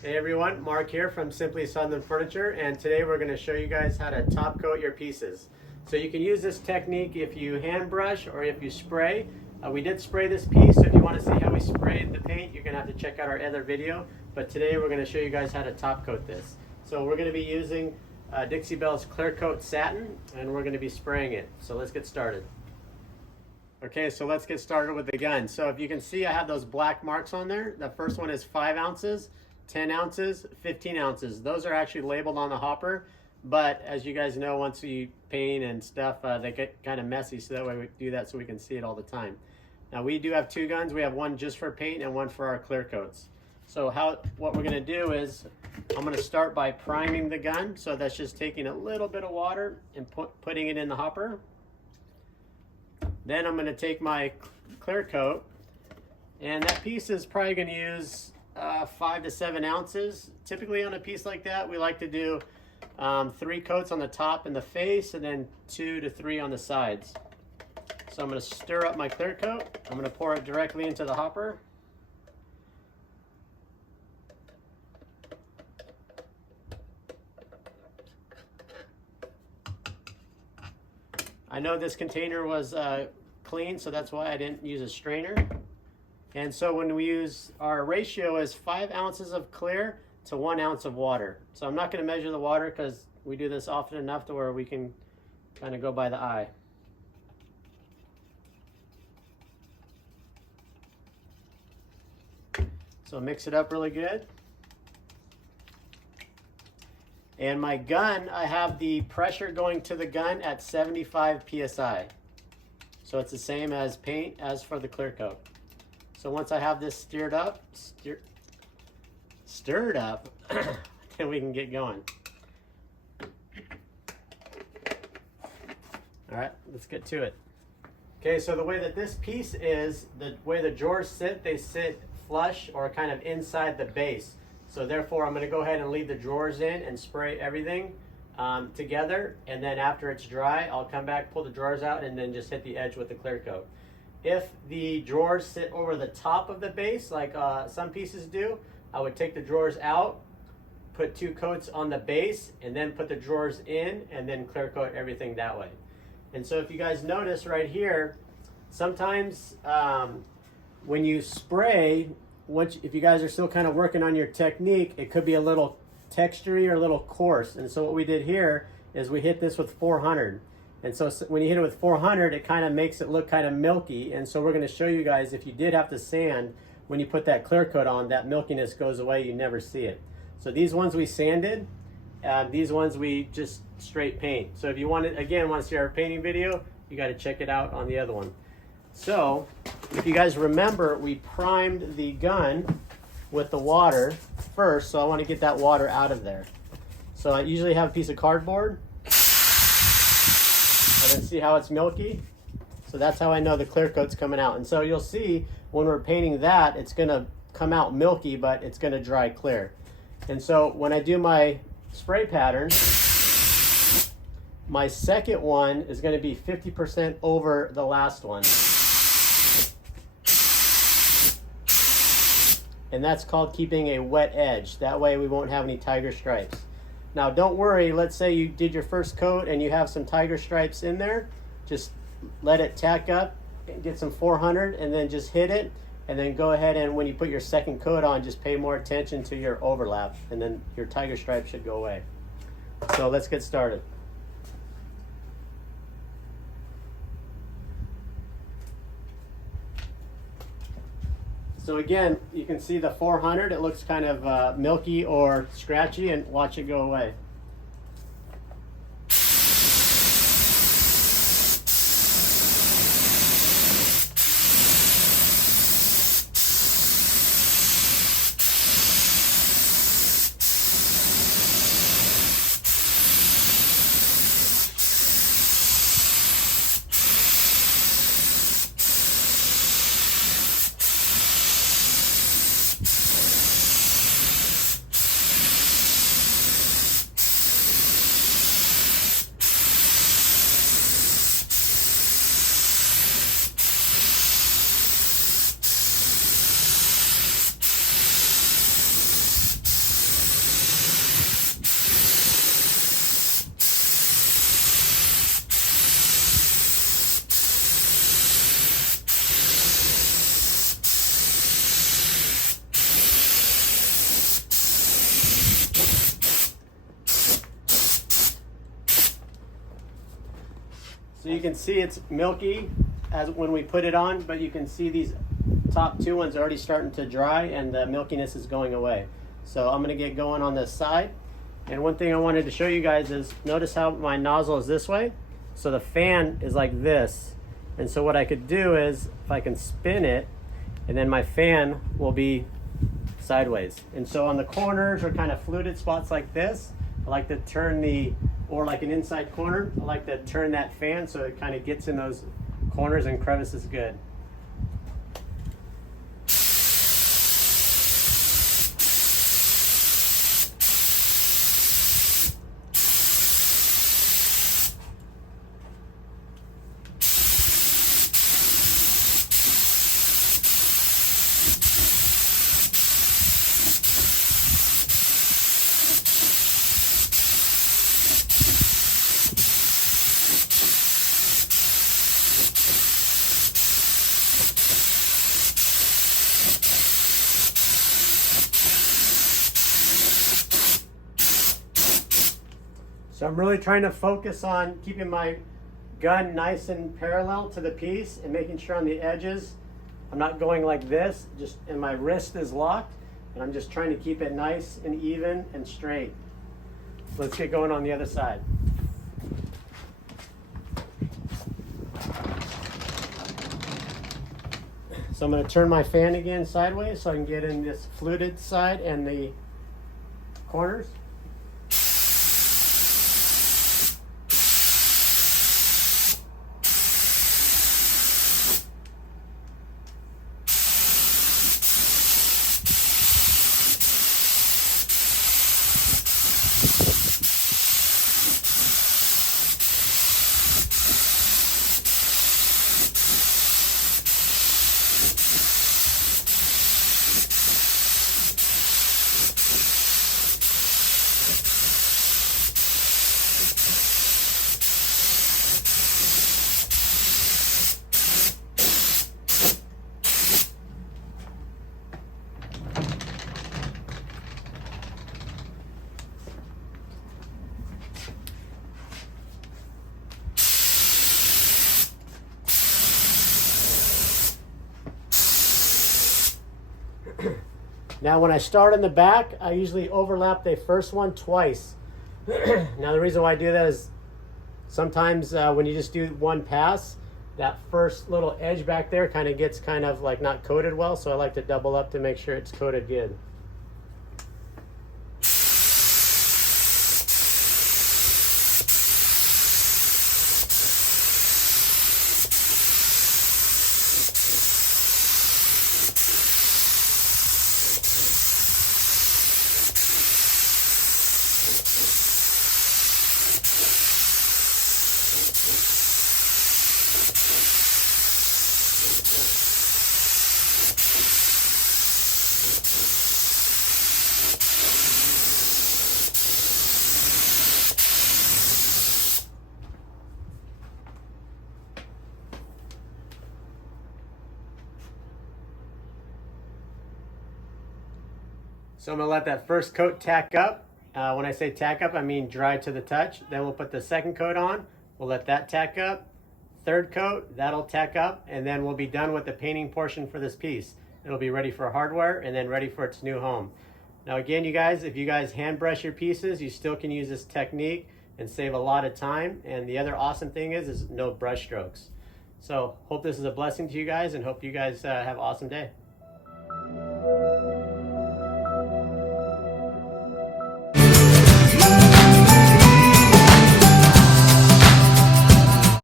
Hey everyone, Mark here from Simply Southern Furniture, and today we're going to show you guys how to top coat your pieces. So you can use this technique if you hand brush or if you spray. We did spray this piece, so if you want to see how we sprayed the paint, you're going to have to check out our other video. But today we're going to show you guys how to top coat this. So we're going to be using Dixie Belle's Clear Coat Satin, and we're going to be spraying it. So let's get started. Okay, so let's get started with the gun. So if you can see, I have those black marks on there. The first one is 5 ounces. 10 ounces, 15 ounces. Those are actually labeled on the hopper, but as you guys know, once you paint and stuff, they get kind of messy, so that way we do that so we can see it all the time. Now we do have 2 guns. We have one just for paint and one for our clear coats. So what we're gonna do is, I'm gonna start by priming the gun. So that's just taking a little bit of water and putting it in the hopper. Then I'm gonna take my clear coat, and that piece is probably gonna use 5 to 7 ounces. Typically on a piece like that, we like to do 3 coats on the top and the face, and then 2 to 3 on the sides. So I'm going to stir up my clear coat. I'm going to pour it directly into the hopper. I know this container was clean, so that's why I didn't use a strainer. And so when we use, our ratio is 5 ounces of clear to 1 ounce of water. So I'm not going to measure the water because we do this often enough to where we can kind of go by the eye. So mix it up really good. And my gun, I have the pressure going to the gun at 75 psi. So it's the same as paint as for the clear coat. So once I have this stirred up, then we can get going. All right, let's get to it. Okay, so the way that this piece is, the way the drawers sit, they sit flush or kind of inside the base. So therefore, I'm gonna go ahead and leave the drawers in and spray everything together. And then after it's dry, I'll come back, pull the drawers out, and then just hit the edge with the clear coat. If the drawers sit over the top of the base, like some pieces do, I would take the drawers out, put 2 coats on the base, and then put the drawers in, and then clear coat everything that way. And so if you guys notice right here, sometimes when you spray, if you guys are still kind of working on your technique, it could be a little textury or a little coarse. And so what we did here is we hit this with 400. And so when you hit it with 400, it kind of makes it look kind of milky. And so we're going to show you guys, if you did have to sand, when you put that clear coat on, that milkiness goes away, you never see it. So these ones we sanded, these ones we just straight paint. So if you want to see our painting video, you got to check it out on the other one. So if you guys remember, we primed the gun with the water first, so I want to get that water out of there. So I usually have a piece of cardboard, and then see how it's milky. So that's how I know the clear coat's coming out. And so you'll see when we're painting that, it's gonna come out milky, but it's gonna dry clear. And so when I do my spray pattern, my second one is gonna be 50% over the last one. And that's called keeping a wet edge. That way we won't have any tiger stripes. Now don't worry, let's say you did your first coat and you have some tiger stripes in there, just let it tack up and get some 400 and then just hit it, and then go ahead and when you put your second coat on, just pay more attention to your overlap, and then your tiger stripe should go away. So let's get started. So again, you can see the 400, it looks kind of milky or scratchy, and watch it go away. you can see it's milky as when we put it on, but you can see these top two ones already starting to dry and the milkiness is going away. So I'm gonna get going on this side. And one thing I wanted to show you guys is, notice how my nozzle is this way? So the fan is like this. And so what I could do is, if I can spin it, and then my fan will be sideways. And so on the corners or kind of fluted spots like this, I like to turn or like an inside corner, I like to turn that fan so it kind of gets in those corners and crevices good. So I'm really trying to focus on keeping my gun nice and parallel to the piece and making sure on the edges I'm not going like this, and my wrist is locked, and I'm just trying to keep it nice and even and straight. So let's get going on the other side. So I'm going to turn my fan again sideways so I can get in this fluted side and the corners. Now when I start in the back, I usually overlap the first one twice. Now the reason why I do that is sometimes when you just do one pass, that first little edge back there kind of gets like not coated well, so I like to double up to make sure it's coated good. So I'm gonna let that first coat tack up. When I say tack up, I mean dry to the touch. Then we'll put the second coat on. We'll let that tack up. Third coat, that'll tack up, and then we'll be done with the painting portion for this piece. It'll be ready for hardware and then ready for its new home. Now again, you guys, if you guys hand brush your pieces, you still can use this technique and save a lot of time. And the other awesome thing is no brush strokes. So hope this is a blessing to you guys, and hope you guys have an awesome day.